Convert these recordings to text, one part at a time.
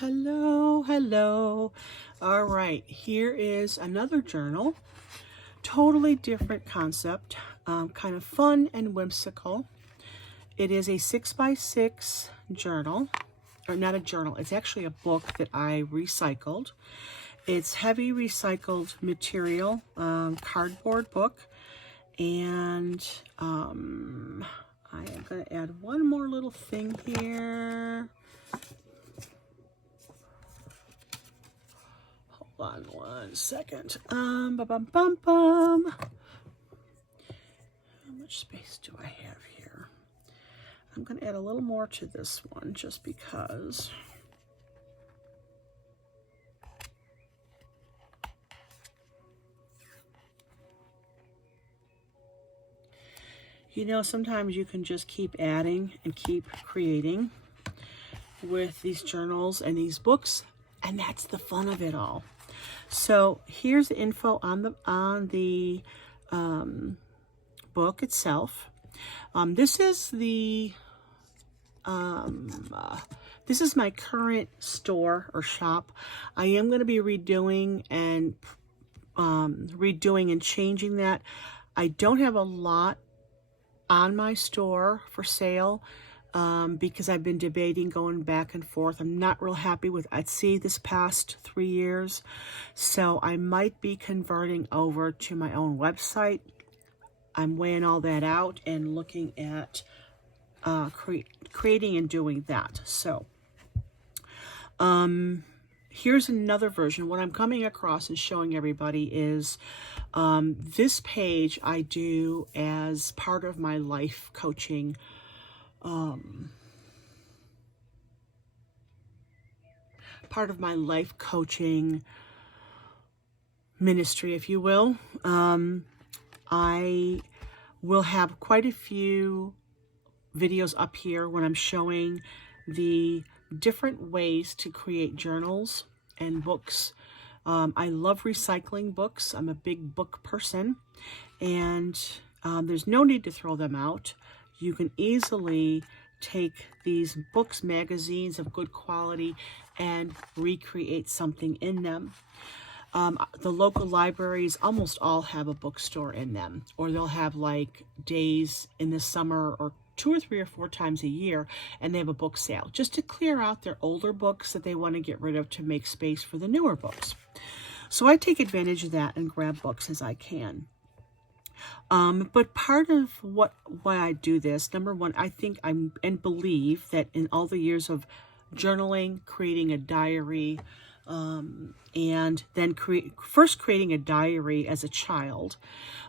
Hello, hello. All right, here is another journal. Totally different concept, kind of fun and whimsical. It is a 6x6 journal, or not a journal, it's actually a book that I recycled. It's heavy recycled material, cardboard book, and I am going to add one more little thing here. Hold on one second. How much space do I have here? I'm going to add a little more to this one just because. You know, sometimes you can just keep adding and keep creating with these journals and these books, and that's the fun of it all. So here's the info on the book itself. This is my current store or shop. I am going to be redoing and changing that. I don't have a lot on my store for sale because I've been debating going back and forth. I'm not real happy with Etsy this past 3 years, so I might be converting over to my own website. I'm weighing all that out and looking at creating and doing that. So here's another version. What I'm coming across and showing everybody is this page I do as part of my life coaching ministry, if you will. I will have quite a few videos up here when I'm showing the different ways to create journals and books. I love recycling books. I'm a big book person, and there's no need to throw them out. You can easily take these books, magazines of good quality, and recreate something in them. The local libraries almost all have a bookstore in them, or they'll have like days in the summer or 2 or 3 or 4 times a year, and they have a book sale just to clear out their older books that they want to get rid of to make space for the newer books. So I take advantage of that and grab books as I can. But part of why I do this, number one, I think and believe that in all the years of journaling, creating a diary, and then first creating a diary as a child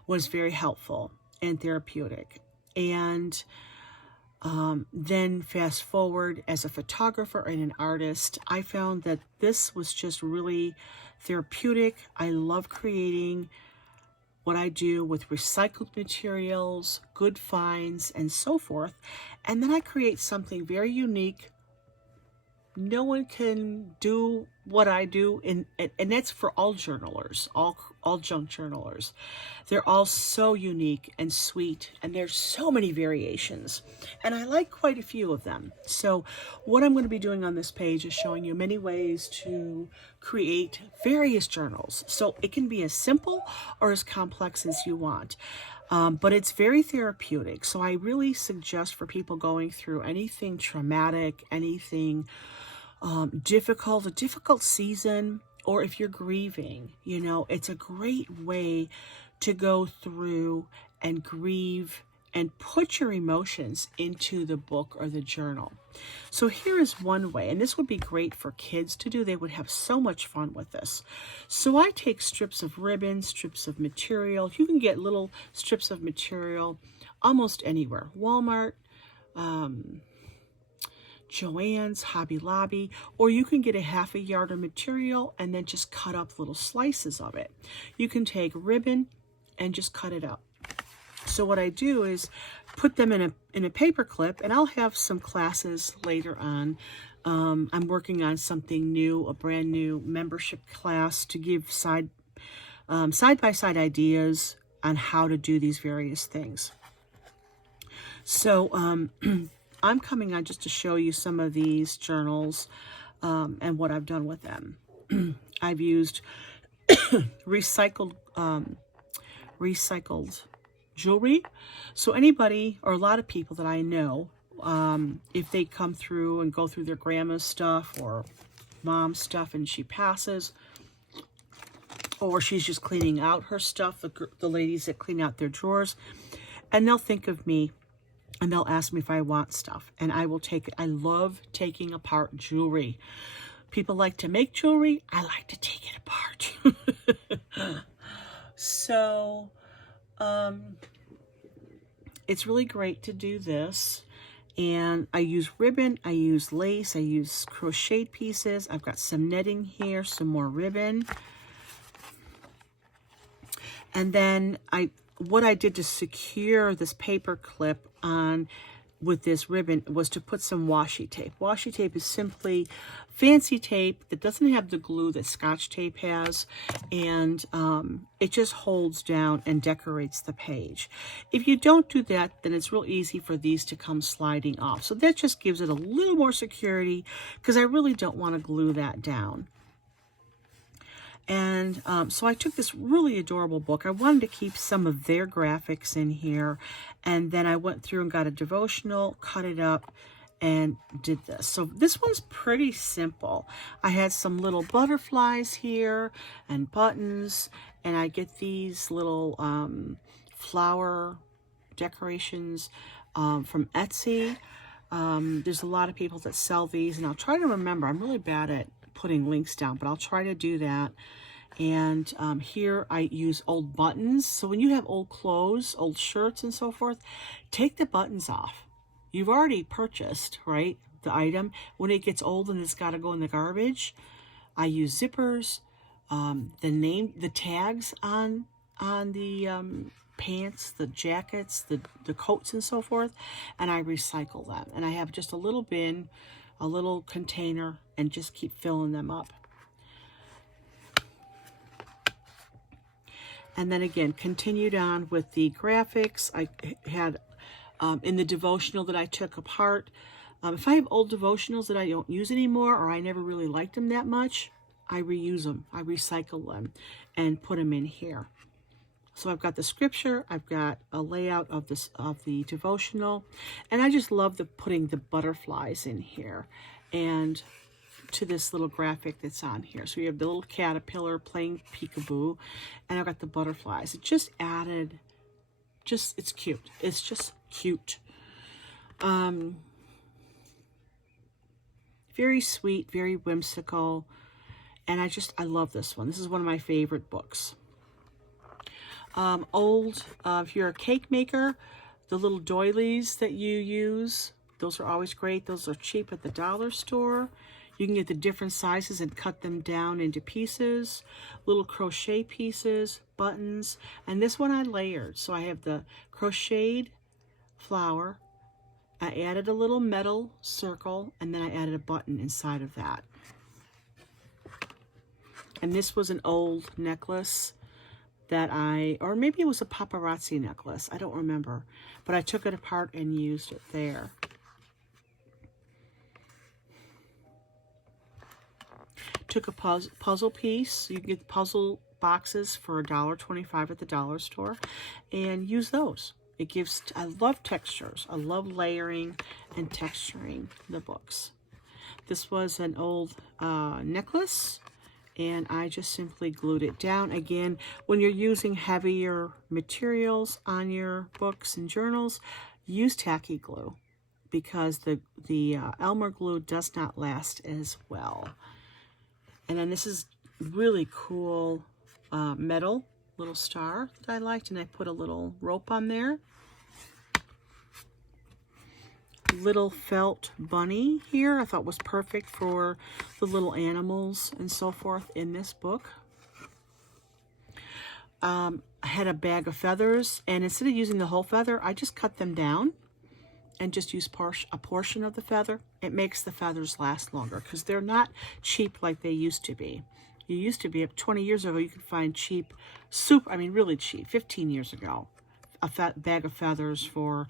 was very helpful and therapeutic. And then fast forward as a photographer and an artist, I found that this was just really therapeutic. I love creating what I do with recycled materials, good finds, and so forth. And then I create something very unique. No one can do what I do, and that's for all journalers, all junk journalers. They're all so unique and sweet, and there's so many variations, and I like quite a few of them. So what I'm going to be doing on this page is showing you many ways to create various journals. So it can be as simple or as complex as you want. But it's very therapeutic. So I really suggest for people going through anything traumatic, anything a difficult season, or if you're grieving, you know, it's a great way to go through and grieve and put your emotions into the book or the journal. So here is one way, and this would be great for kids to do. They would have so much fun with this. So I take strips of ribbon, strips of material. You can get little strips of material almost anywhere. Walmart, Joann's, Hobby Lobby, or you can get a half a yard of material and then just cut up little slices of it. You can take ribbon and just cut it up. So what I do is put them in a paper clip, and I'll have some classes later on. I'm working on something new, a brand new membership class to give side-by-side ideas on how to do these various things. So I'm coming on just to show you some of these journals. and what I've done with them. I've used recycled recycled jewelry. So anybody or a lot of people that I know, if they come through and go through their grandma's stuff or mom's stuff and she passes, or she's just cleaning out her stuff, the ladies that clean out their drawers, and they'll think of me and they'll ask me if I want stuff, and I will take it. I love taking apart jewelry. People like to make jewelry. I like to take it apart. So it's really great to do this. And I use ribbon, I use lace, I use crocheted pieces. I've got some netting here, some more ribbon. And then what I did to secure this paper clip on with this ribbon was to put some washi tape. Washi tape is simply fancy tape that doesn't have the glue that Scotch tape has, and it just holds down and decorates the page. If you don't do that, then it's real easy for these to come sliding off. So that just gives it a little more security, because I really don't want to glue that down. And so I took this really adorable book. I wanted to keep some of their graphics in here. And then I went through and got a devotional, cut it up, and did this. So this one's pretty simple. I had some little butterflies here and buttons. And I get these little flower decorations from Etsy. There's a lot of people that sell these. And I'll try to remember. I'm really bad at putting links down, but I'll try to do that. And here I use old buttons. So when you have old clothes, old shirts and so forth, take the buttons off. You've already purchased, right, the item. When it gets old and it's got to go in the garbage, I use zippers, the tags on the pants, the jackets, the coats and so forth, and I recycle them. And I have just a little bin, a little container, and just keep filling them up. And then again, continued on with the graphics. I had in the devotional that I took apart. If I have old devotionals that I don't use anymore, or I never really liked them that much, I reuse them. I recycle them and put them in here. So I've got the scripture, I've got a layout of the devotional, and I just love putting the butterflies in here and to this little graphic that's on here. So we have the little caterpillar playing peekaboo, and I've got the butterflies. It just added, it's cute. It's just cute. Very sweet, very whimsical, and I love this one. This is one of my favorite books. If you're a cake maker, the little doilies that you use, those are always great. Those are cheap at the dollar store. You can get the different sizes and cut them down into pieces, little crochet pieces, buttons, and this one I layered. So I have the crocheted flower, I added a little metal circle, and then I added a button inside of that. And this was an old necklace that or maybe it was a paparazzi necklace, I don't remember, but I took it apart and used it there. Took a puzzle piece. You can get puzzle boxes for $1.25 at the dollar store, and use those. It gives, I love textures. I love layering and texturing the books. This was an old necklace, and I just simply glued it down. Again, when you're using heavier materials on your books and journals, use tacky glue, because the Elmer glue does not last as well. And then this is really cool metal little star that I liked, and I put a little rope on there. Little felt bunny here I thought was perfect for the little animals and so forth in this book. I had a bag of feathers, and instead of using the whole feather, I just cut them down and just use a portion of the feather. It makes the feathers last longer, because they're not cheap like they used to be. You used to be, 20 years ago, you could find cheap, really cheap, 15 years ago, a bag of feathers for,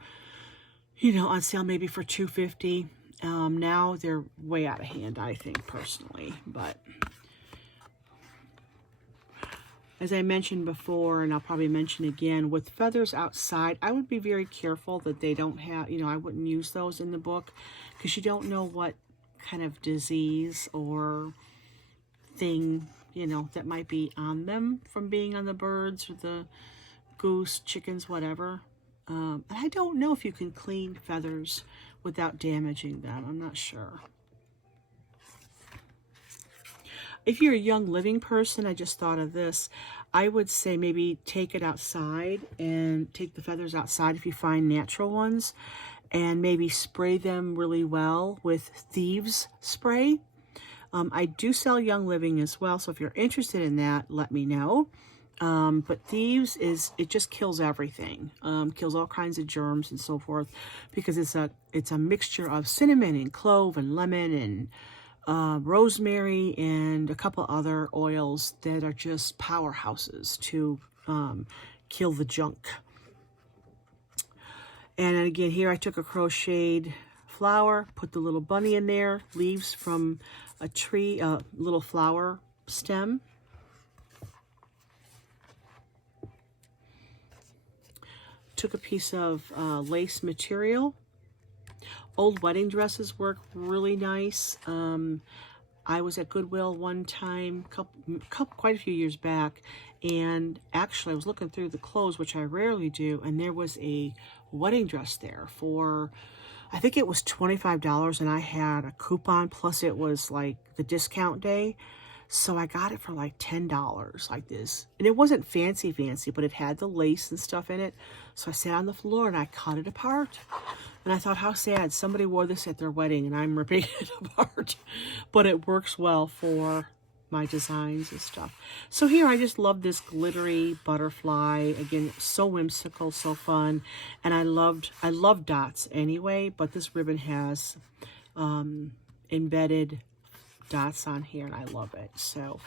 on sale maybe for $2.50. Now they're way out of hand, I think, personally. But as I mentioned before, and I'll probably mention again, with feathers outside, I would be very careful that they don't have, I wouldn't use those in the book, because you don't know what kind of disease or thing, that might be on them from being on the birds or the goose, chickens, whatever. And I don't know if you can clean feathers without damaging them. I'm not sure. If you're a young living person, I just thought of this. I would say maybe take it outside and take the feathers outside if you find natural ones, and maybe spray them really well with thieves spray. I do sell Young Living as well, so if you're interested in that, let me know. But thieves it just kills everything, kills all kinds of germs and so forth, because it's a mixture of cinnamon and clove and lemon and rosemary and a couple other oils that are just powerhouses to kill the junk. And again, here I took a crocheted flower, put the little bunny in there, leaves from a tree, a little flower stem. Took a piece of lace material. Old wedding dresses work really nice. I was at Goodwill one time, quite a few years back, and actually I was looking through the clothes, which I rarely do, and there was a wedding dress there for, I think it was $25, and I had a coupon, plus it was like the discount day. So I got it for like $10, like this. And it wasn't fancy, but it had the lace and stuff in it. So I sat on the floor and I cut it apart. And I thought, how sad. Somebody wore this at their wedding and I'm ripping it apart. But it works well for my designs and stuff. So here I just love this glittery butterfly. Again, so whimsical, so fun. And I love dots anyway, but this ribbon has embedded dots on here, and I love it. So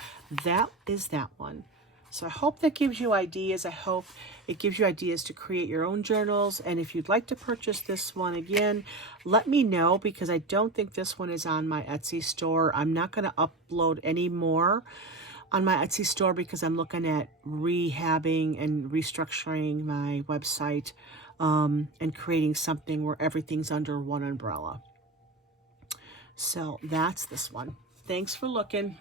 that is that one. So I hope that gives you ideas. I hope it gives you ideas to create your own journals. And if you'd like to purchase this one, again, let me know, because I don't think this one is on my Etsy store. I'm not going to upload any more on my Etsy store because I'm looking at rehabbing and restructuring my website and creating something where everything's under one umbrella. So that's this one. Thanks for looking.